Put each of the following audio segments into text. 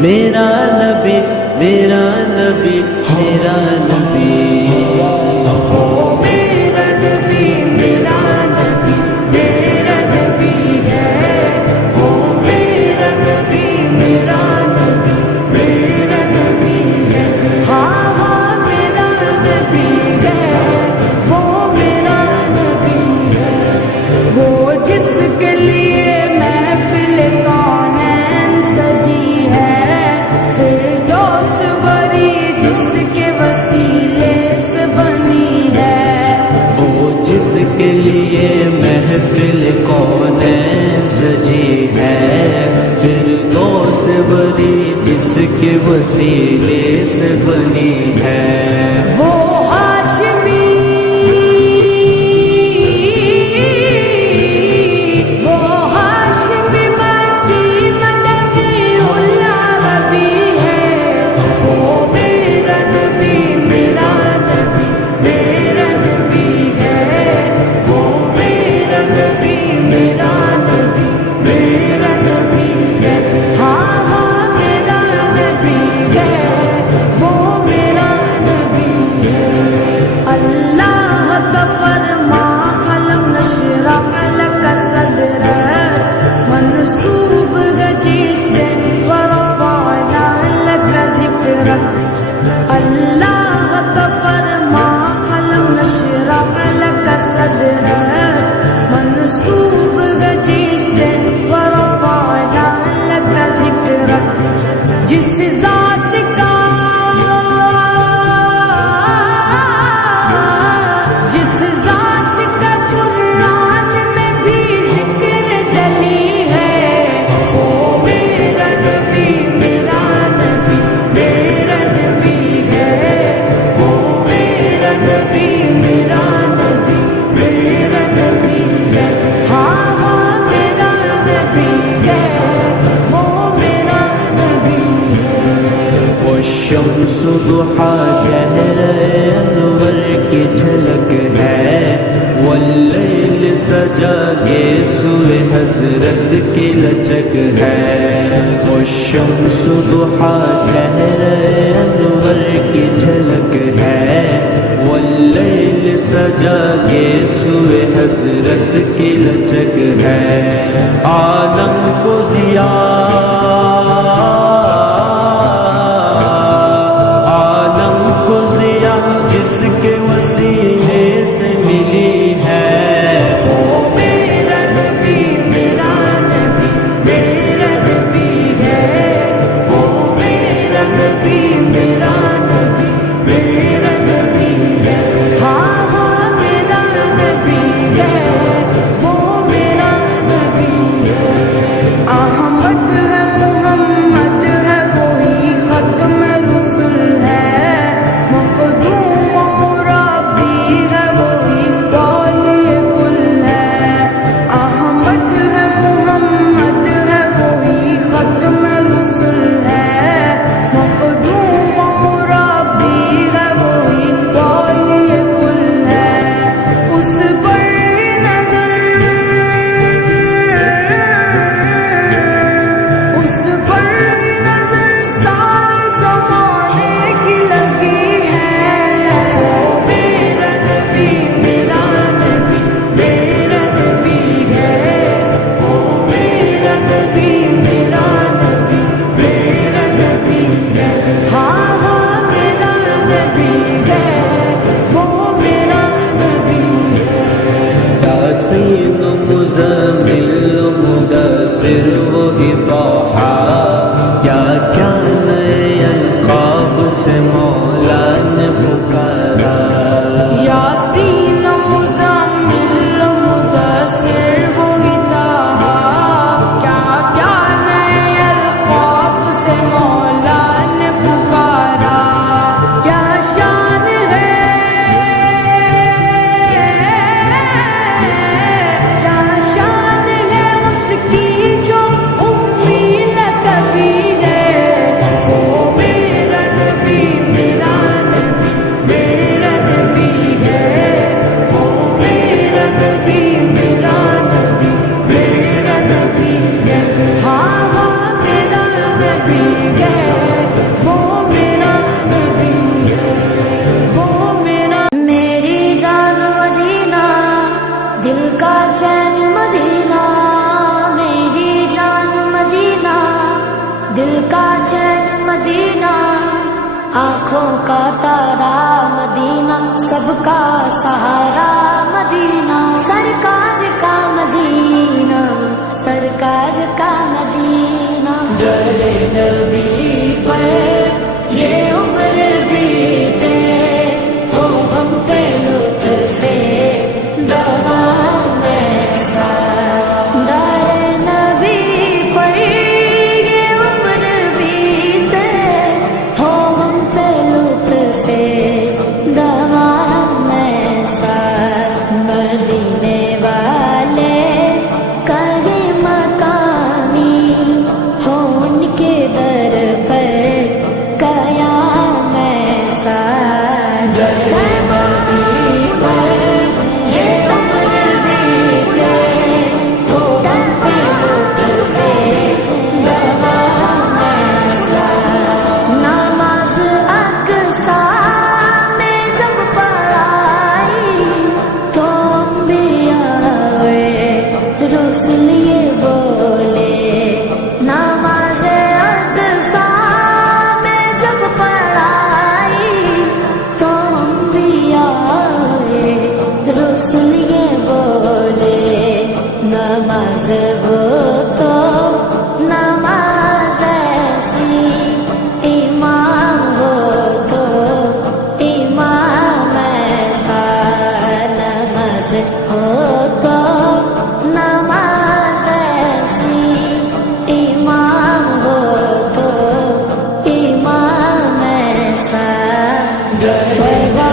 میرا نبی میرا نبی میرا نبی میرا نبی میرا نبی میرا نبی ہے وہ میرا نبی میرا نبی میرا نبی ہے ہاں ہاں میرا نبی ہے وہ میرا نبی ہے وہ جس کے لیے محفل کونین سجی ہے فردوس بری جس کے وسیلے سے بنی ہے وہ جس کے لیے محفل کونین سجی ہے فردوس بری جس کے وسیلے سے بنی ہے وہ ہاشمی مکی مدنی العربی ہے وہ میرا نبی میرا نبی میرا نبی ہے وہ میرا نبی میرا نبی میرا نبی ہے ہاں ہاں میرا نبی ہے وہ میرا نبی ہے اللہ کا فرما علم نشرح لک صدرک منصوب ہے جس سے ورفعنا لک ذکرک اللہ کا فرما علم نشرح لک صدرک منصوب ہے جس سے ورفعنا لک ذکرک جس ذات کا قرآن میں بھی ذکر جلی ہے وہ میرا نبی میرا نبی میرا نبی ہے وہ میرا نبی میرا نبی میرا نبی ہے ہاں ہاں میرا نبی ہے وہ میرا نبی ہے وہ شمس ضحا چہرہ انور کی جھلک ہے واللیل سجا کے سوئے حضرت کی لچک ہے وہ شمس ضحا چہرہ انور کی جھلک ہے واللیل سجا کے سوئے حضرت کی لچک ہے عالم کو ضیا جس کے وسیلے سے ملی ہے وہ میرا نبی میرا نبی میرا نبی ہے وہ میرا نبی میرا نبی میرا نبی ہے ہاں ہاں میرا نبی ہے وہ میرا نبی ہے احمد ہے محمد ہے وہی ختم رسول ہے مقدوم مرابی ہے وہی والی کل ہے احمد ہے محمد ہے وہی ختم رسول ہے مقدوم مرابی ہے وہی والی کل ہے اس پر نظر سارے زمانے کی لگی ہے وہ میرا نبی میرا نبی میرا نبی ہے وہ میرا نبی میرا نبی میرا نبی ہے ہاں ہاں میرا نبی ہے وہ میرا نبی ہے یاسین مزمل مدثر وہی طٰہٰ کیا کیا نئے القاب سے مولا نے پکارا یاسین مزمل مدثر وہی طٰہٰ کیا کیا نئے القاب سے مولا نے پکارا کیا شان ہے کیا شان ہے اس کی جو امی لگا دل کا چین مدینہ میری جان مدینہ، دل کا چین مدینہ، آنکھوں کا تارا مدینہ، سب کا سہارا مدینہ، سرکار کا مدینہ، سرکار کا مدینہ، در نبی پر یہ عمر بیتے ہو ہم پہ لطف دوام ایسا، در نبی پر یہ عمر بیتے ہو ہم پہ لطف دوام ایسا، مدینے والے کہیں مقامی ہو ان کے در پر قیام ایسا، در نبی پر یہ عمر بیتے ہو ہم پہ لطف دوام ایسا، نماز اقصیٰ میں جب پڑھائی تو انبیاء اور رسل یہ بولے، نماز اقصیٰ میں جب پڑھائی تو انبیاء اور رسل یہ بولے، نماز وہ تو نماز ایسی، امام ہو تو امام ایسا، نماز ہو تو نماز ایسی، امام ہو تو امام ایسا، توبہ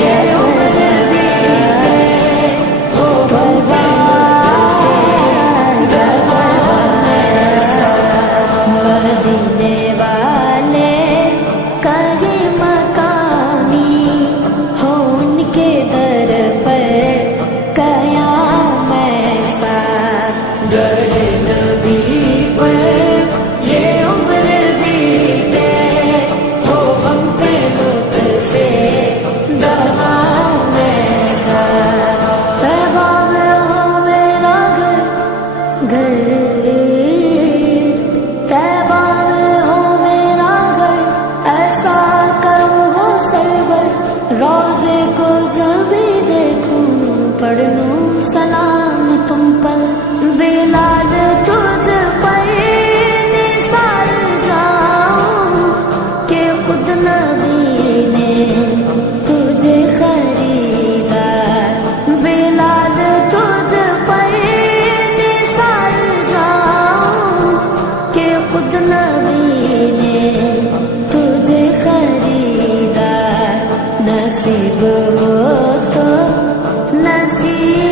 یہ عمر بیتے ہو توبہ دوام ایسا، مدینے والے کہیں مقامی ہو ان کے در پر قیام ایسا، در نبی پر یہ عمر بیتے ہو ہم پہ لطف دوام ایسا، پیغام ہو میرا گھر طیبہ میں ہو میرا گھر، ایسا کرم ہو سرور، روزے کو جب بھی دیکھوں پڑھ لوں سلام تم پر، بلال تجھ پر نثار جاؤں کہ خود نبی نے تجھے خریدا، بلال تجھ پر نثار جاؤں کہ خود نبی نے تجھے خریدا، نصیب ہو تو نصیب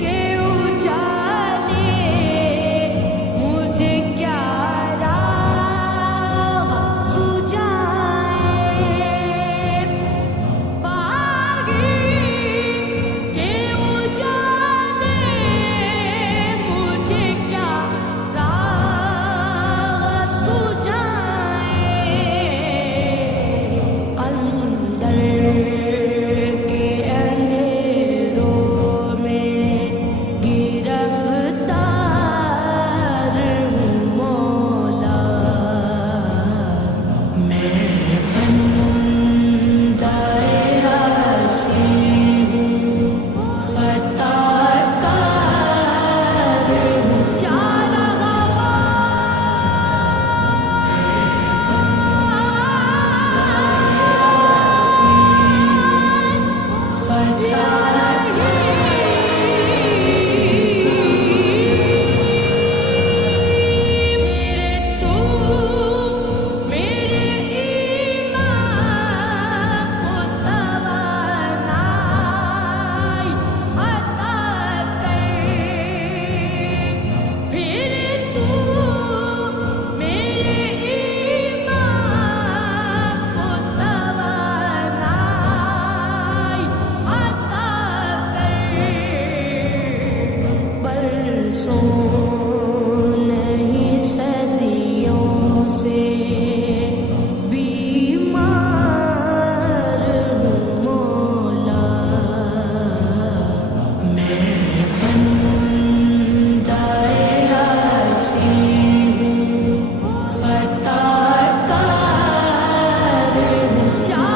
کے اجالے برسوں نہیں صدیوں سے بیمار ہوں مولا، میں بندہ عاصی ہوں، خطا کار ہوں، یا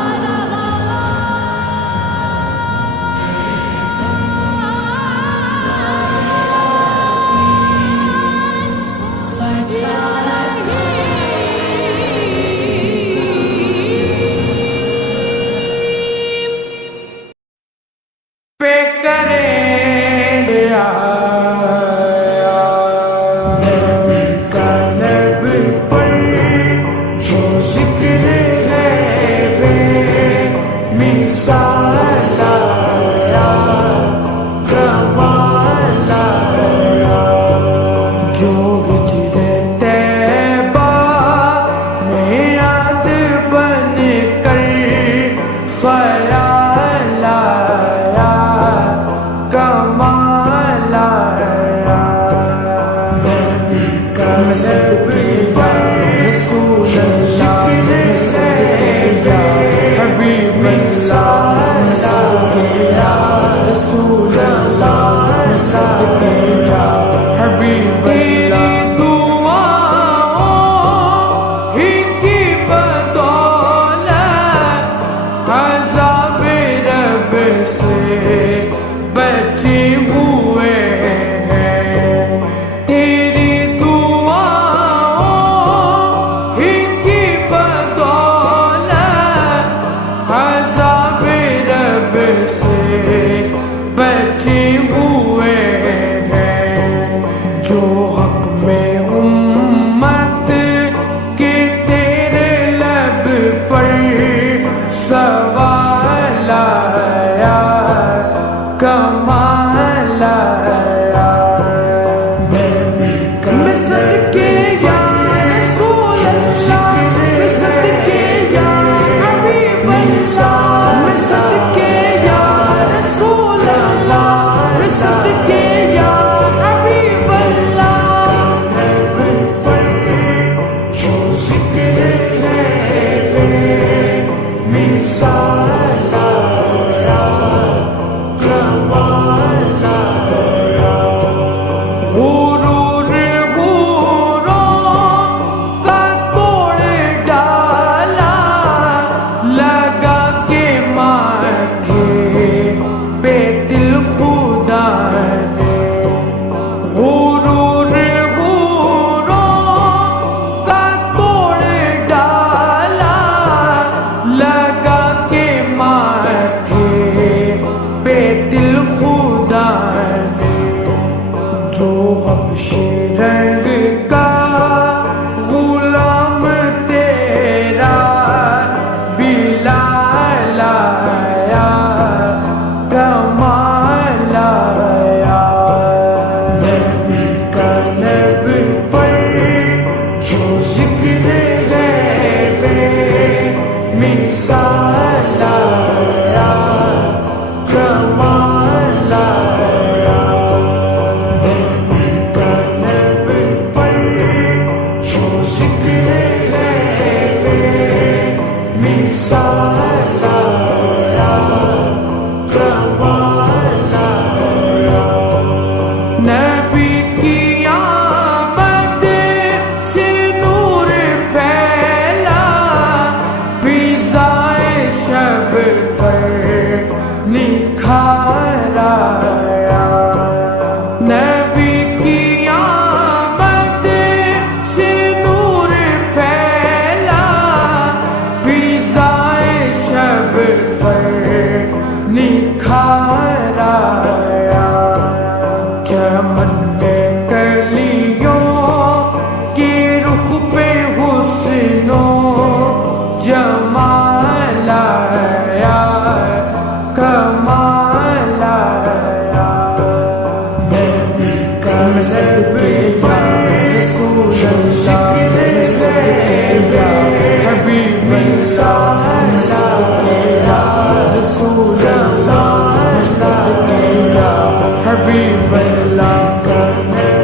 حبیب اللہ کا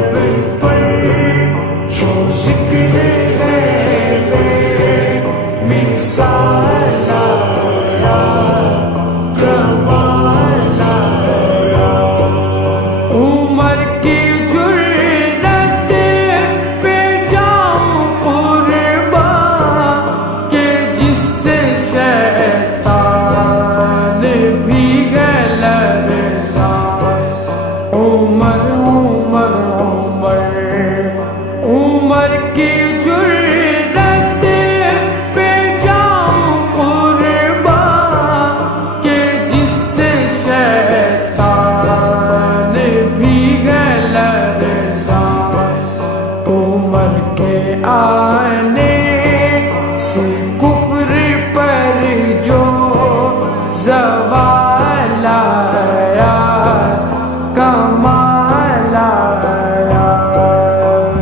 عمر عمر عمر عمر کی جرأت پہ جاؤں قربان کہ جس سے شیطان بھی لرزان عمر کے آنے سے کفر پر جو زوال آیا کمال آیا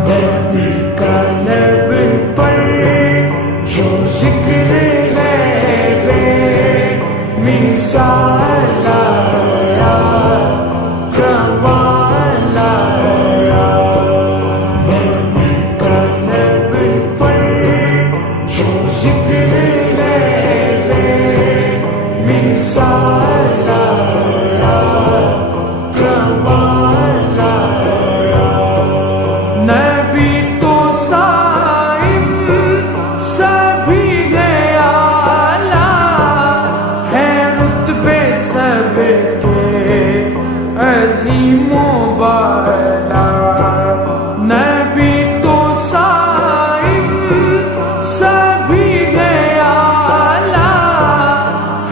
نبی کا لب پر جو ذکر ہے بے مثال آیا کمال آیا نبی کا لب پر جو ذکر ہے بے مثال آیا کمال آیا نبی تو صائم سبھی گیا ہے رتبے سب کے عظیم و بالا نبی تو صائم سبھی گیا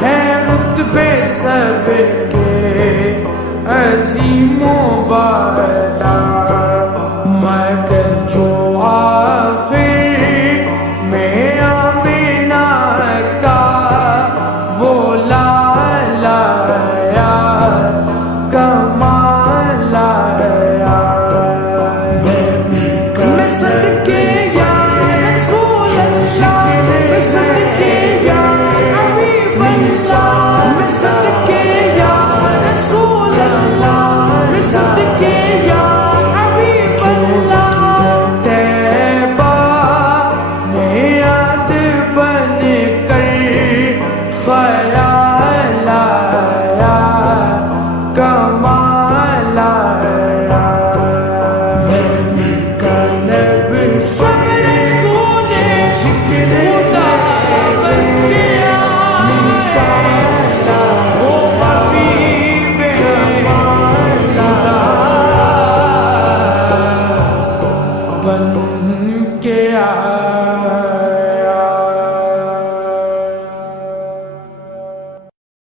ہے رتبے سب کے عظیم و بالا مگر جو آخر میں آمنہ کا وہ لالا آیا کمال آیا میں صدقے یا رسول اللہ میں صدقے یا حبیب اللہ میں صدقے یا رسول اللہ میں صدقے یا حبیب اللہ طیبہ میں یاد بن کر خیال آیا کمال آیا نبی کا لب سب رسول خدا بن گیا وہ حبیب خدا بن گیا